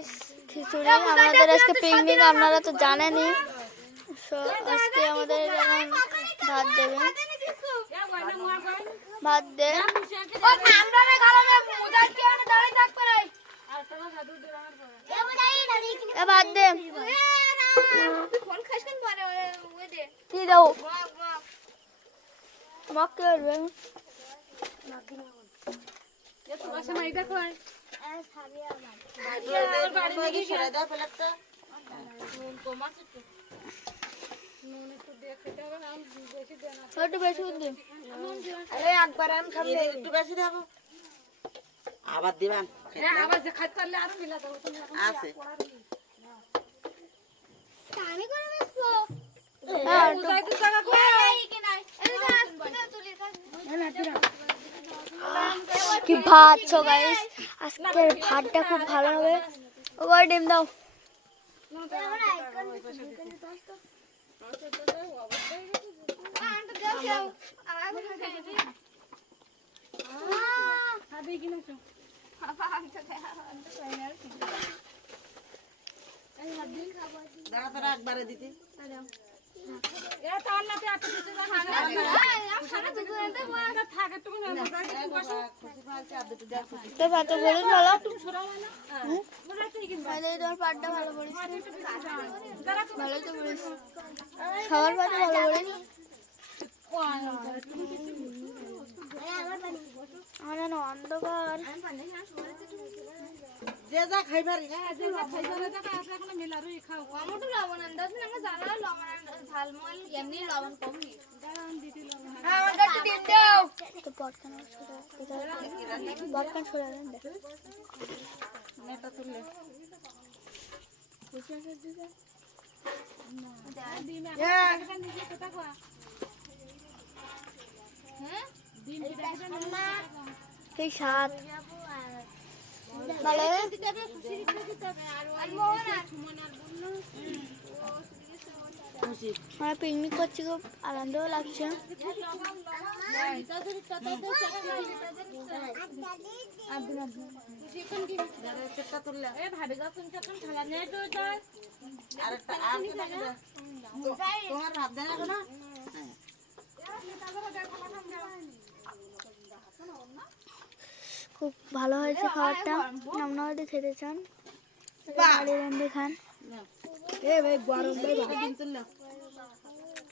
Guys খিচুড়ি আমাদের আজকে picnic আপনারা তো জানেনই। আজকে আমাদের এখন ভাত দেবে, ভাত দে ভাত দে কি দাও মাক করবে একটু বেশি দিন। একটু বেশি দেবো আবার দিবান আছে কি ভাত ছো গাইস, আজকের ভাতটা খুব ভালো হবে। ওই ডিম দাও একবারে দিতে ভাত বলিস ভালো, তোমার পাটটা ভালো বলিস, ভালোই তো বলিস, সবার পাটে ভালো বলিস। আমার যেন অন্ধকার, যে যা খাইবারি বটকান সরে এই সাত ভালো আমরা পিকনিক করছি, খুব আনন্দও লাগছে। তোমার ভাত দেয় না খুব ভালো হয়েছে খাবারটা, আপনারা যদি খেতে চান বাড়ি রেঁধে খান।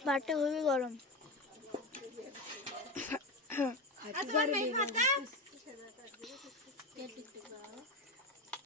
ভাতটা খুবই গরম।